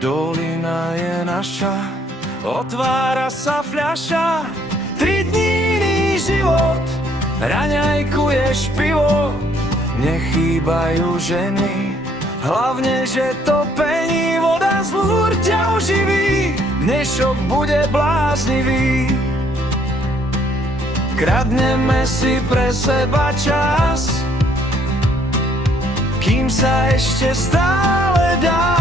Dolina je naša, otvára sa fľaša. 3 dní iný život, raňajkuješ pivo. Nechýbajú ženy, hlavne, že topení. Voda z lúr ťa oživí, dnešok bude bláznivý. Kradneme si pre seba čas, kým sa ešte stále dá.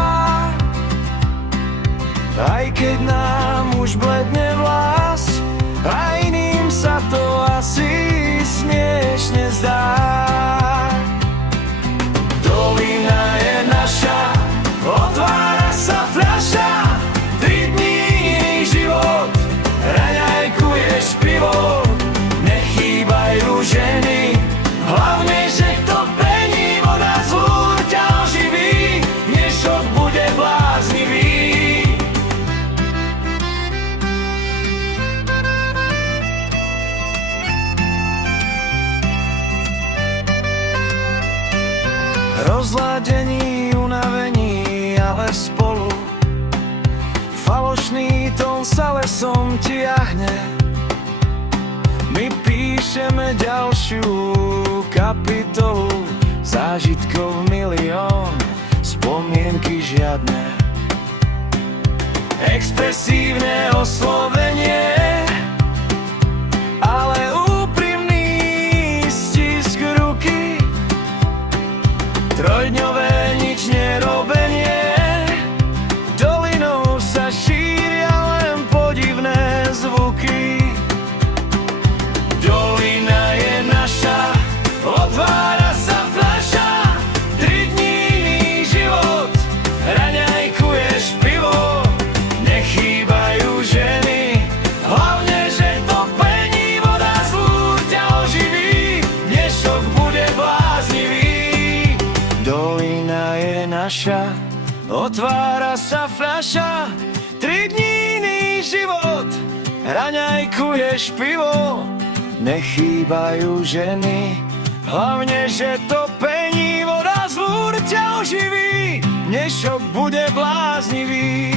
Aj keď nám už bledne vlas, a iným sa to asi smiešne zdá. Dolina je naša, otvára sa fľaša. 3 dní iný život, raňajkuješ pivo. Nechýbajú ženy, hlavne, že topení. Voda z lúr ťa oživí, dnešok bude bláznivý. Rozladení, unavení, ale spolu. Falošný tón sa lesom tiahne. My píšeme ďalšiu kapitolu. Zážitkov milión, spomienky žiadne. Expresívne oslovenie, ale úprimný stisk ruky. Trojdňové nič nerobenie, dolinou sa šíria len podivné zvuky. Dolina je naša, otvára sa fľaša. 3 dní iný život, raňajkuješ pivo. Nechýbajú ženy, hlavne, že topení. Voda z lúr ťa oživí, dnešok bude bláznivý. Dolina je naša, otvára sa fľaša. 3 dní iný život, raňajkuješ pivo. Nechýbajú ženy, hlavne, že topení. Voda z lúr ťa oživí, dnešok bude bláznivý.